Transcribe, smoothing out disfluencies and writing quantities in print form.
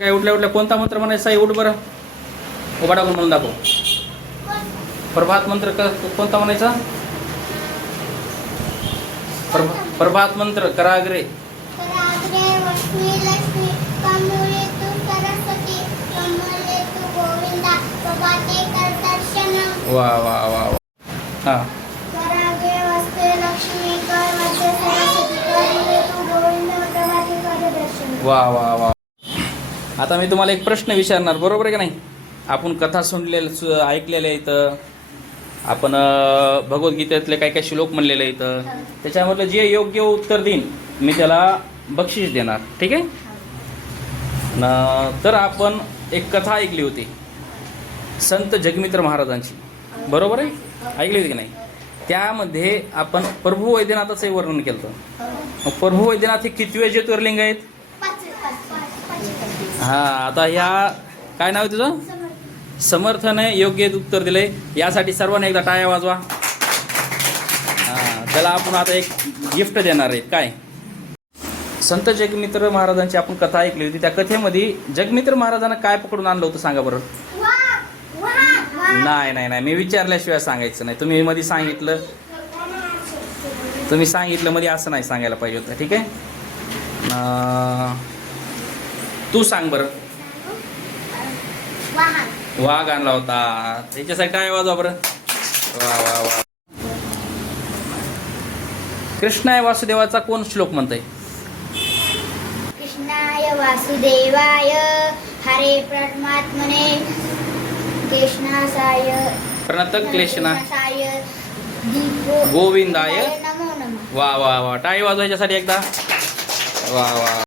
काय उठल्या उठल्या कोणता मंत्र म्हणायचा आहे? उठ बरं, उभा टाकून म्हणून दाखव. प्रभात मंत्र कोणता म्हणायचा? प्रभात मंत्र कराग्रे. वा वा वा वा. हां, वा वा वा. आता मी तुम्हाला एक प्रश्न विचारणार, बरोबर आहे का नाही? आपण कथा ऐकलेल्या इथं, आपण भगवद्गीतेतले काही काही श्लोक म्हणलेले इथं, त्याच्यामधलं जे योग्य उत्तर देईन मी त्याला बक्षीस देणार, ठीक आहे ना? तर आपण एक कथा ऐकली होती संत जगमित्र महाराजांची, बरोबर आहे? ऐकली होती की नाही? त्यामध्ये आपण प्रभू वैद्यनाथाचंही वर्णन केलं होतं. प्रभू वैद्यनाथ हे कितवे ज्योतिर्लिंग आहेत? हां, आता ह्या काय नाव आहे तुझं? समर्थने योग्य उत्तर दिले. यासाठी सर्वांनी एकदा टाळ्या वाजवा. हां, त्याला आपण आता एक गिफ्ट देणार आहे. काय? संत जगमित्र महाराजांची आपण कथा ऐकली होती. त्या कथेमध्ये जगमित्र महाराजांना काय पकडून आणलं होतं सांगा बरं? नाही नाही नाही, मी विचारल्याशिवाय सांगायचं नाही. तुम्ही मध्ये सांगितलं मध्ये असं नाही सांगायला पाहिजे होतं, ठीक आहे? तू सांग बरं. वाघ आणला होता. त्याच्यासाठी काय वाजवा बरं. वा वा वा. कृष्णाय वासुदेवाचा कोण श्लोक म्हणतंय? कृष्णाय वासुदेवाय हरे परमात्मने कृष्णासाय प्रणत क्लेशना दीपो गोविंदाय नमो नमः. वा वा वा. टाळी वाजवायच्यासाठी एकदा. वा वा.